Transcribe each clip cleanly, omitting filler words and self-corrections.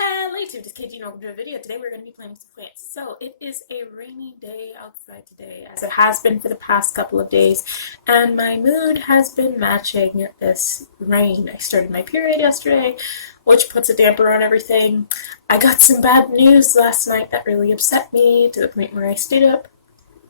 Hello YouTube, it's KG and welcome to a video. Today we're going to be planting some plants. So it is a rainy day outside today, as it has been for the past couple of days, and my mood has been matching this rain. I started my period yesterday, which puts a damper on everything. I got some bad news last night that really upset me to the point where I stayed up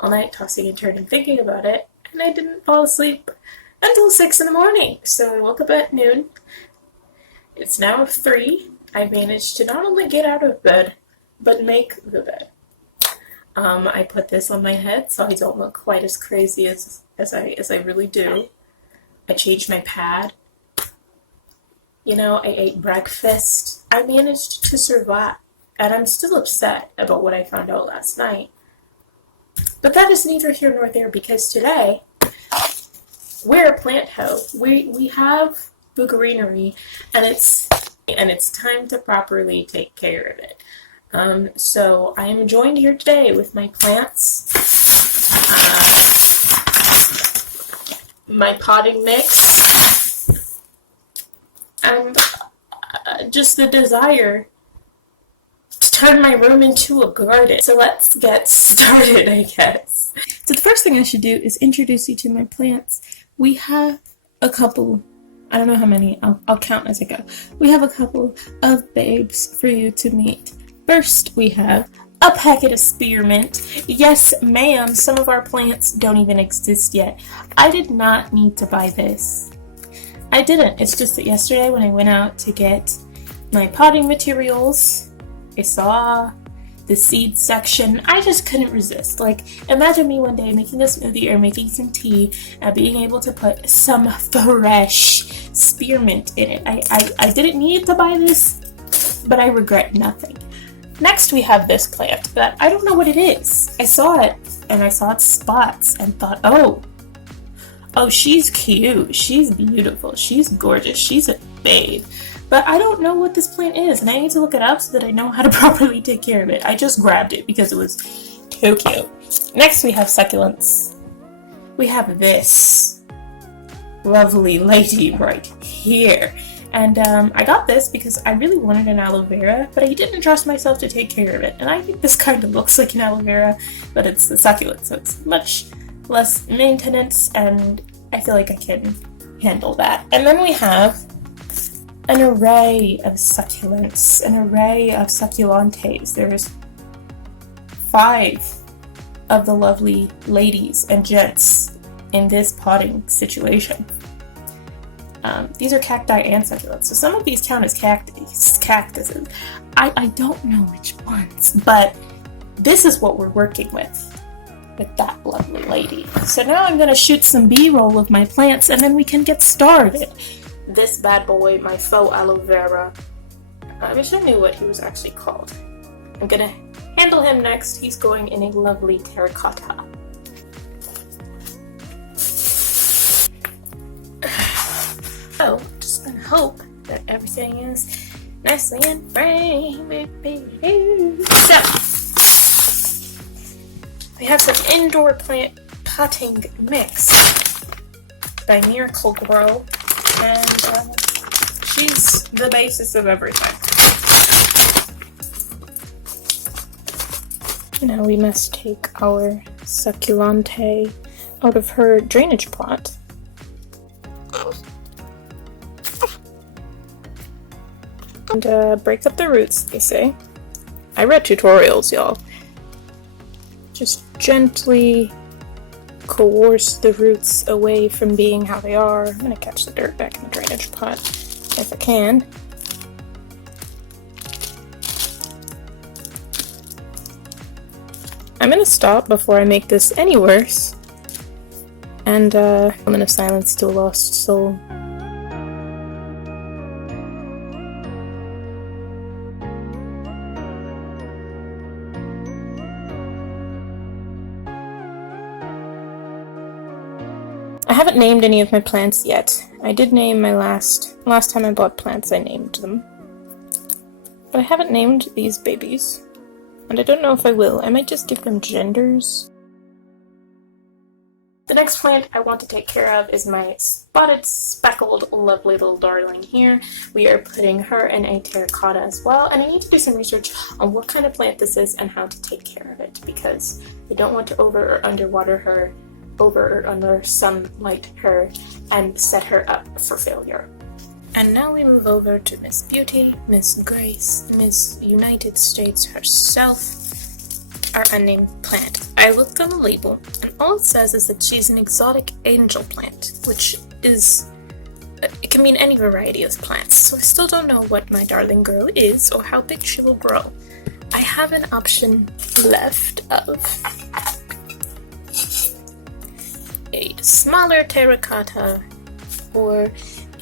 all night tossing and turning thinking about it, and I didn't fall asleep until 6 in the morning. So I woke up at noon. It's now 3. I managed to not only get out of bed, but make the bed. I put this on my head so I don't look quite as crazy as I really do. I changed my pad. You know, I ate breakfast. I managed to survive, and I'm still upset about what I found out last night. But that is neither here nor there, because today we're a plant hoe. We have greenery, and it's time to properly take care of it. So I am joined here today with my plants, my potting mix, and just the desire to turn my room into a garden. So let's get started, I guess. So the first thing I should do is introduce you to my plants. We have a couple, I don't know how many, I'll count as I go. We have a couple of babes for you to meet. First, we have a packet of spearmint. Yes, ma'am, some of our plants don't even exist yet. I did not need to buy this. I didn't. It's just that yesterday when I went out to get my potting materials, I saw the seed section. I just couldn't resist. Like, imagine me one day making a smoothie or making some tea and being able to put some fresh spearmint in it. I didn't need to buy this, but I regret nothing. Next, we have this plant that I don't know what it is. I saw it, and I saw its spots and thought, oh, she's cute, she's beautiful, she's gorgeous, she's a babe. But I don't know what this plant is, and I need to look it up so that I know how to properly take care of it. I just grabbed it because it was too cute. Next, we have succulents. We have this lovely lady right here. And I got this because I really wanted an aloe vera, but I didn't trust myself to take care of it. And I think this kind of looks like an aloe vera, but it's a succulent, so it's much less maintenance, and I feel like I can handle that. And then we have an array of succulents, an array of succulantes. There's 5 of the lovely ladies and gents in this potting situation. These are cacti and succulents, so some of these count as cactuses. I don't know which ones, but this is what we're working with that lovely lady. So now I'm going to shoot some B-roll of my plants, and then we can get started. This bad boy, my faux aloe vera. I wish I knew what he was actually called. I'm gonna handle him next. He's going in a lovely terracotta. So, just gonna hope that everything is nicely in frame. So, we have some indoor plant potting mix by Miracle Grow. And she's the basis of everything. Now we must take our succulente out of her drainage pot. And break up the roots, they say. I read tutorials, y'all. Just gently coerce the roots away from being how they are. I'm gonna catch the dirt back in the drainage pot if I can. I'm gonna stop before I make this any worse. And moment of silence to a lost soul. I haven't named any of my plants yet. I did name my last time I bought plants, I named them. But I haven't named these babies. And I don't know if I will. I might just give them genders. The next plant I want to take care of is my spotted, speckled, lovely little darling here. We are putting her in a terracotta as well, and I need to do some research on what kind of plant this is and how to take care of it, because I don't want to over or underwater her, over or under sunlight her, and set her up for failure. And now we move over to Miss Beauty, Miss Grace, Miss United States herself, our unnamed plant. I looked on the label, and all it says is that she's an exotic angel plant, which is, it can mean any variety of plants, so I still don't know what my darling girl is or how big she will grow. I have an option left of a smaller terracotta or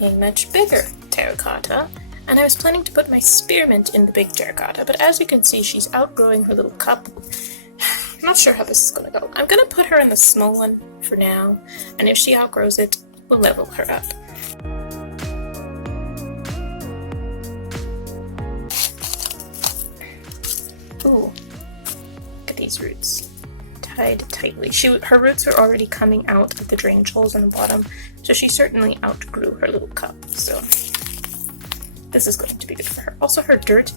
a much bigger terracotta, and I was planning to put my spearmint in the big terracotta, but as you can see, she's outgrowing her little cup. I'm not sure how this is gonna go. I'm gonna put her in the small one for now, and if she outgrows it, we'll level her up. Ooh, look at these roots. Tied tightly. Her roots are already coming out of the drainage holes on the bottom, so she certainly outgrew her little cup, so this is going to be good for her. Also, her dirt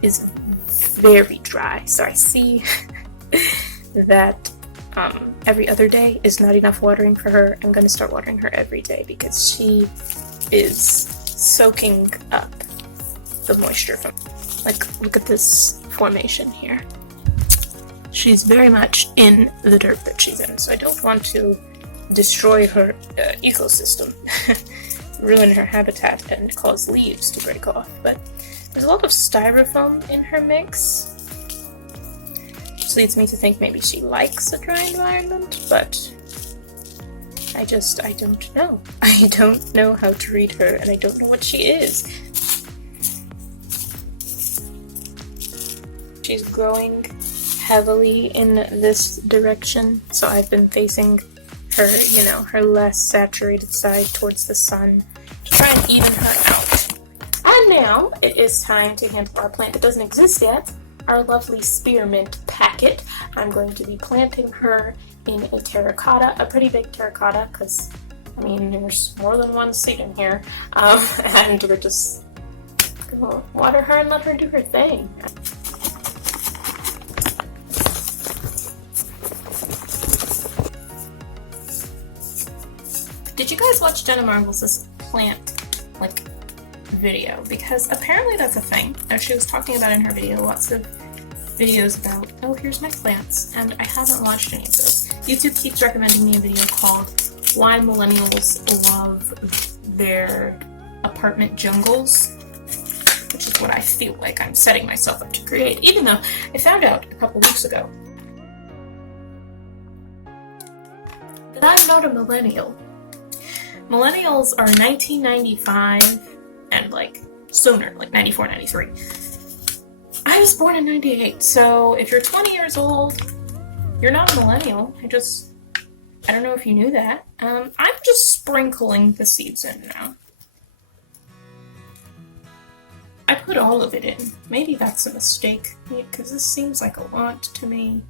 is very dry, so I see that every other day is not enough watering for her. I'm going to start watering her every day because she is soaking up the moisture from, like, look at this formation here. She's very much in the dirt that she's in, so I don't want to destroy her ecosystem, ruin her habitat, and cause leaves to break off. But there's a lot of styrofoam in her mix, which leads me to think maybe she likes a dry environment, but I don't know. I don't know how to read her, and I don't know what she is. She's growing heavily in this direction, so I've been facing her, her less saturated side towards the sun to try and even her out. And now it is time to handle our plant that doesn't exist yet, our lovely spearmint packet. I'm going to be planting her in a terracotta, a pretty big terracotta, because, there's more than one seed in here, and we're just gonna water her and let her do her thing. Did you guys watch Jenna Marbles' plant, video? Because apparently that's a thing. She was talking about in her video, lots of videos about, oh, here's my plants, and I haven't watched any of those. YouTube keeps recommending me a video called Why Millennials Love Their Apartment Jungles, which is what I feel like I'm setting myself up to create, even though I found out a couple weeks ago that I'm not a millennial. Millennials are 1995 and sooner, 94, 93. I was born in 98, so if you're 20 years old, you're not a millennial. I don't know if you knew that. I'm just sprinkling the seeds in now. I put all of it in. Maybe that's a mistake, because this seems like a lot to me.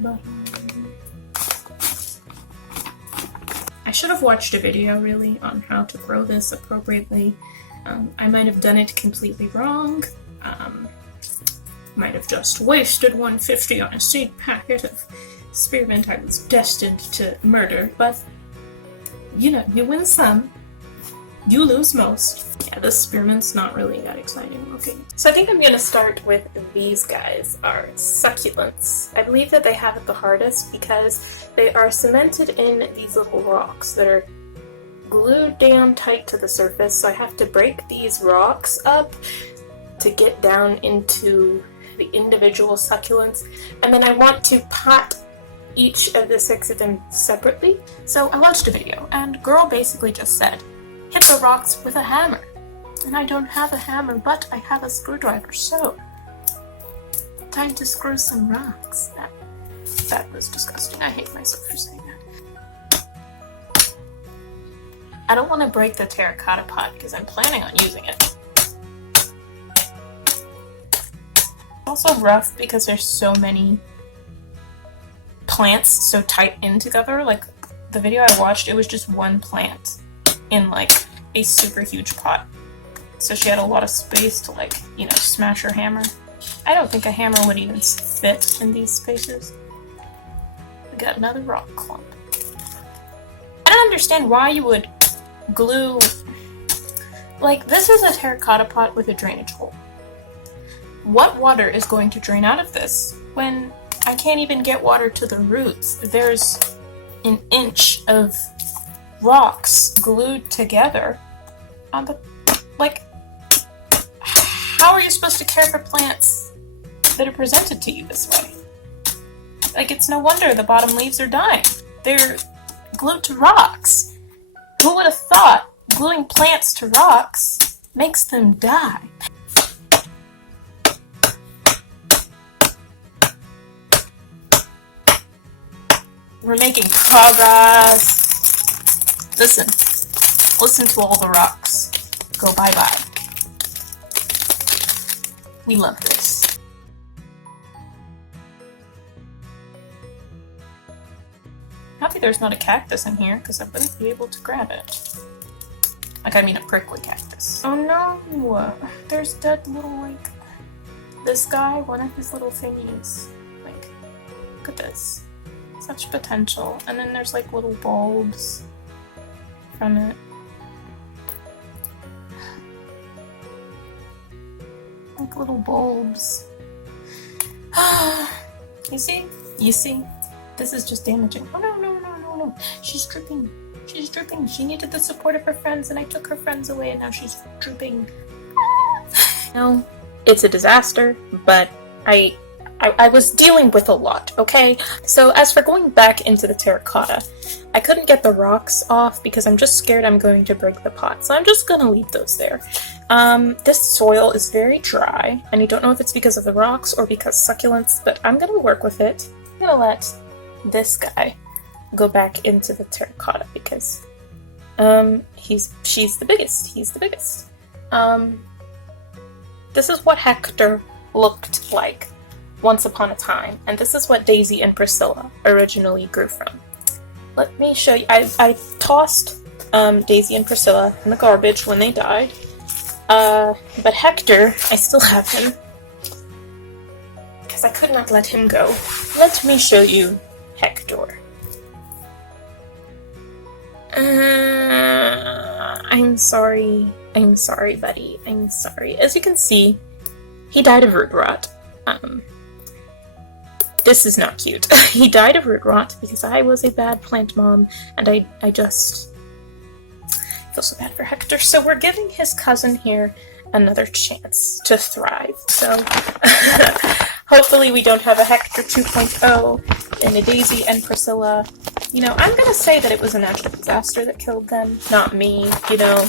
But I should have watched a video, really, on how to grow this appropriately. I might have done it completely wrong. Might have just wasted $1.50 on a seed packet of spearmint I was destined to murder, but, you win some, you lose most. Yeah, this spearmint's not really that exciting looking. So I think I'm gonna start with these guys, our succulents. I believe that they have it the hardest because they are cemented in these little rocks that are glued down tight to the surface, so I have to break these rocks up to get down into the individual succulents, and then I want to pot each of the 6 of them separately. So I watched a video, and girl basically just said, hit the rocks with a hammer. And I don't have a hammer, but I have a screwdriver, so time to screw some rocks. That was disgusting. I hate myself for saying that. I don't want to break the terracotta pot because I'm planning on using it. It's also rough because there's so many plants so tight in together. Like the video I watched, it was just one plant in like a super huge pot. So she had a lot of space to like, you know, smash her hammer. I don't think a hammer would even fit in these spaces. We got another rock clump. I don't understand why you would glue... Like, this is a terracotta pot with a drainage hole. What water is going to drain out of this when I can't even get water to the roots? There's an inch of rocks glued together on the... Like, how are you supposed to care for plants that are presented to you this way? Like, it's no wonder the bottom leaves are dying. They're glued to rocks. Who would have thought gluing plants to rocks makes them die? We're making progress. Listen to all the rocks go bye-bye. We love this. Happy there's not a cactus in here, because I wouldn't be able to grab it. Like, I mean a prickly cactus. Oh no! There's dead little, like, this guy, one of his little thingies. Like, look at this. Such potential. And then there's, like, little bulbs from it. Like little bulbs. You see? You see? This is just damaging. Oh no, no, no, no, no. She's dripping. She's dripping. She needed the support of her friends and I took her friends away and now she's dripping. No, it's a disaster, but I was dealing with a lot, okay? So as for going back into the terracotta, I couldn't get the rocks off because I'm just scared I'm going to break the pot, so I'm just gonna leave those there. This soil is very dry, and I don't know if it's because of the rocks or because succulents, but I'm gonna work with it. I'm gonna let this guy go back into the terracotta because, she's the biggest. He's the biggest. This is what Hector looked like once upon a time, and this is what Daisy and Priscilla originally grew from. Let me show you. I tossed Daisy and Priscilla in the garbage when they died, but Hector, I still have him, because I could not let him go. Let me show you Hector. I'm sorry, buddy, I'm sorry. As you can see, he died of root rot. This is not cute. He died of root rot because I was a bad plant mom, and I just feel so bad for Hector. So we're giving his cousin here another chance to thrive. So hopefully we don't have a Hector 2.0 and a Daisy and Priscilla. You know, I'm gonna say that it was a natural disaster that killed them, not me, you know.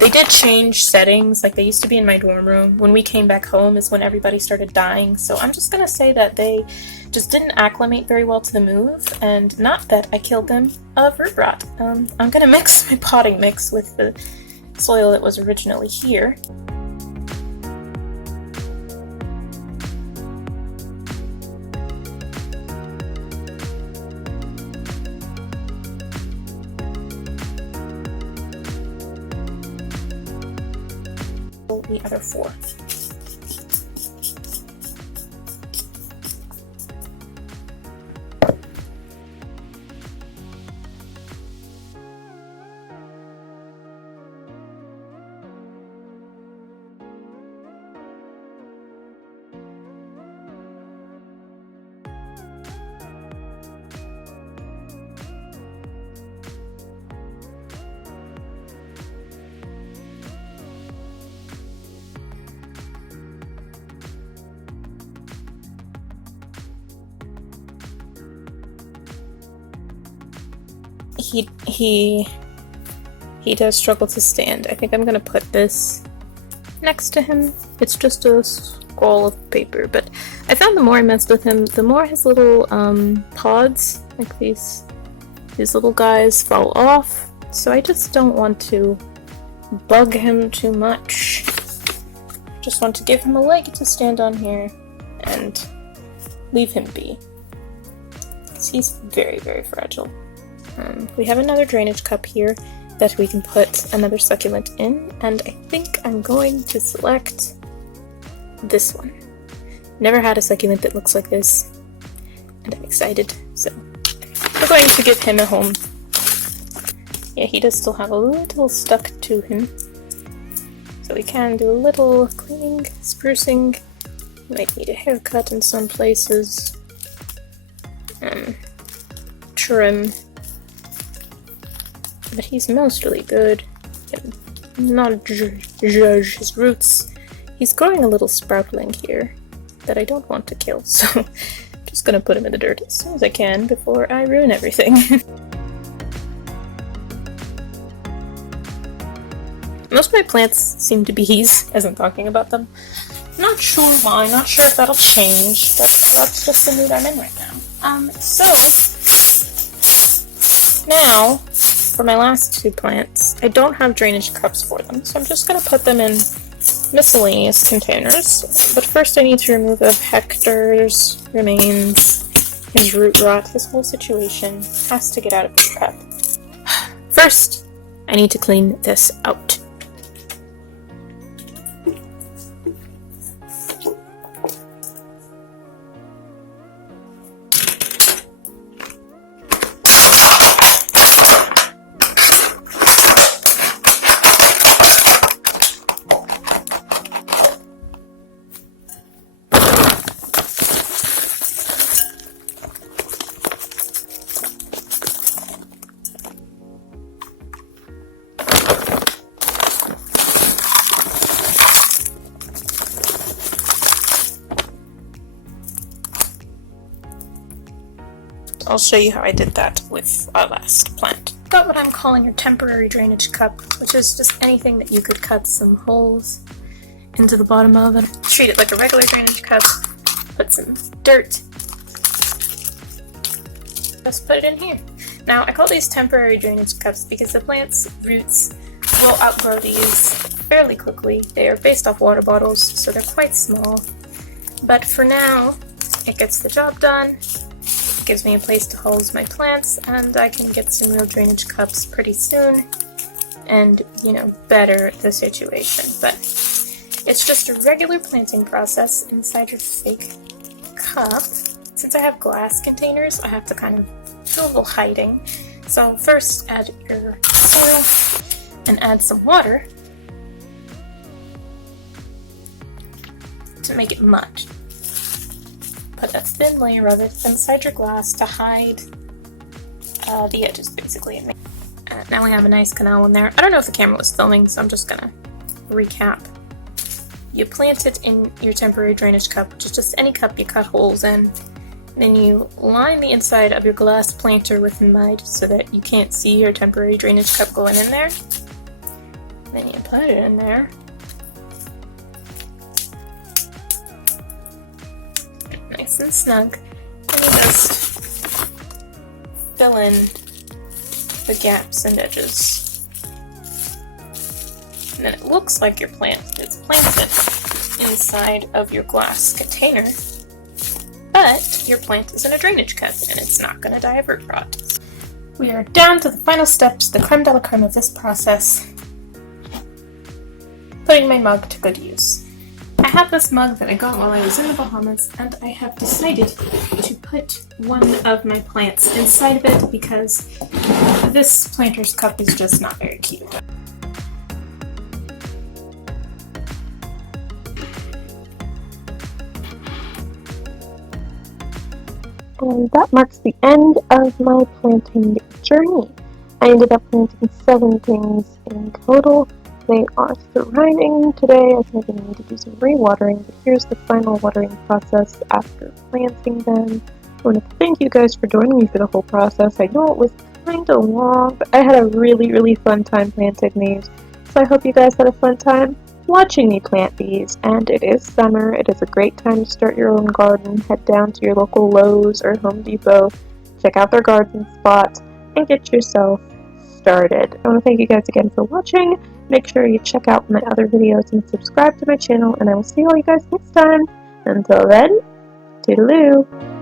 They did change settings, like they used to be in my dorm room. When we came back home is when everybody started dying, so I'm just gonna say that they just didn't acclimate very well to the move, and not that I killed them of root rot. I'm gonna mix my potting mix with the soil that was originally here. The other four. He does struggle to stand. I think I'm gonna put this next to him. It's just a scroll of paper, but I found the more I messed with him, the more his little pods, like these little guys, fall off. So I just don't want to bug him too much. Just want to give him a leg to stand on here and leave him be. because he's very, very fragile. We have another drainage cup here that we can put another succulent in, and I think I'm going to select this one. Never had a succulent that looks like this, and I'm excited, so we're going to give him a home. Yeah, he does still have a little stuck to him, so we can do a little cleaning, sprucing. Might need a haircut in some places. Trim. But he's mostly good. Not judge his roots. He's growing a little sproutling here that I don't want to kill, so I'm just gonna put him in the dirt as soon as I can before I ruin everything. Most of my plants seem to be bees as I'm talking about them. Not sure why, not sure if that'll change, but that's just the mood I'm in right now. So now, for my last two plants, I don't have drainage cups for them, so I'm just going to put them in miscellaneous containers. But first I need to remove Hector's remains, his root rot, his whole situation has to get out of this cup. First, I need to clean this out. I'll show you how I did that with our last plant. Got what I'm calling a temporary drainage cup, which is just anything that you could cut some holes into the bottom of and treat it like a regular drainage cup. Put some dirt. Just put it in here. Now, I call these temporary drainage cups because the plant's roots will outgrow these fairly quickly. They are based off water bottles, so they're quite small. But for now, it gets the job done. Gives me a place to house my plants, and I can get some real drainage cups pretty soon and, you know, better the situation. But it's just a regular planting process inside your fake cup. Since I have glass containers, I have to kind of do a little hiding. So first add your soil and add some water to make it mud. Put a thin layer of it inside your glass to hide the edges, basically. Now we have a nice canal in there. I don't know if the camera was filming, so I'm just gonna recap. You plant it in your temporary drainage cup, which is just any cup you cut holes in. Then you line the inside of your glass planter with mud so that you can't see your temporary drainage cup going in there. Then you put it in there. Nice and snug, and you just fill in the gaps and edges. And then it looks like your plant is planted inside of your glass container, but your plant is in a drainage cup and it's not going to die of root rot. We are down to the final steps, the creme de la creme of this process. Putting my mug to good use. I have this mug that I got while I was in the Bahamas, and I have decided to put one of my plants inside of it because this planter's cup is just not very cute. And that marks the end of my planting journey. I ended up planting 7 things in total. They are thriving today. I think I'm going to need to do some rewatering, but here's the final watering process after planting them. I want to thank you guys for joining me for the whole process. I know it was kind of long, but I had a really fun time planting these. So I hope you guys had a fun time watching me plant these. And it is summer. It is a great time to start your own garden. Head down to your local Lowe's or Home Depot, check out their garden spots, and get yourself started. I want to thank you guys again for watching. Make sure you check out my other videos and subscribe to my channel, and I will see all you guys next time. Until then, toodaloo!